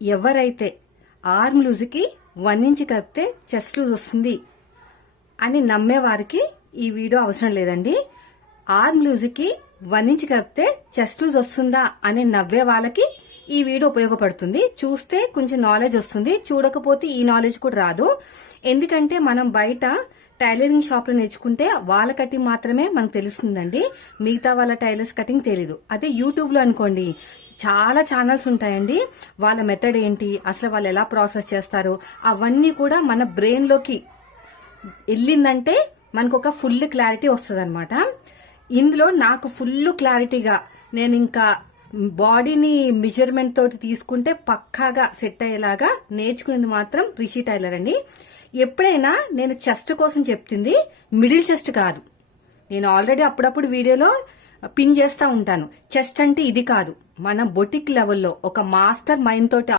ఎవరైతే arm లూజ్కి 1 inch కలిపితే chest loose వస్తుంది అని నమ్మే వారికి ఈ వీడియో అవసరం లేదండి. ఆర్మ్ లూజ్కి 1 ఇంచ్ కలిపితే చెస్ట్ లూజ్ వస్తుందా అని నవ్వే వాళ్ళకి ఈ వీడియో ఉపయోగపడుతుంది. చూస్తే కొంచెం నాలెడ్జ్ వస్తుంది, చూడకపోతే ఈ నాలెడ్జ్ కూడా రాదు. ఎందుకంటే మనం బయట టైలరింగ్ షాప్ లో నేర్చుకుంటే వాళ్ళ కటింగ్ మాత్రమే మనకు తెలుస్తుందండి, మిగతా వాళ్ళ టైలర్స్ కటింగ్ తెలీదు. అదే యూట్యూబ్ లో అనుకోండి, చాలా ఛానల్స్ ఉంటాయండి. వాళ్ళ మెథడ్ ఏంటి, అసలు వాళ్ళు ఎలా ప్రాసెస్ చేస్తారు, అవన్నీ కూడా మన బ్రెయిన్ లోకి వెళ్ళిందంటే మనకు ఒక ఫుల్ క్లారిటీ వస్తుంది అనమాట. ఇందులో నాకు ఫుల్ క్లారిటీగా నేను ఇంకా బాడీని మెజర్మెంట్ తోటి తీసుకుంటే పక్కాగా సెట్ అయ్యేలాగా నేర్చుకునేది మాత్రం రిషి టైలర్ అండి. ఎప్పుడైనా నేను చెస్ట్ కోసం చెప్తుంది మిడిల్ చెస్ట్ కాదు. నేను ఆల్రెడీ అప్పుడప్పుడు వీడియోలో పిన్ చేస్తా ఉంటాను. చెస్ట్ అంటే ఇది కాదు, మన బొటిక్ లెవెల్లో ఒక మాస్టర్ మైండ్ తోటి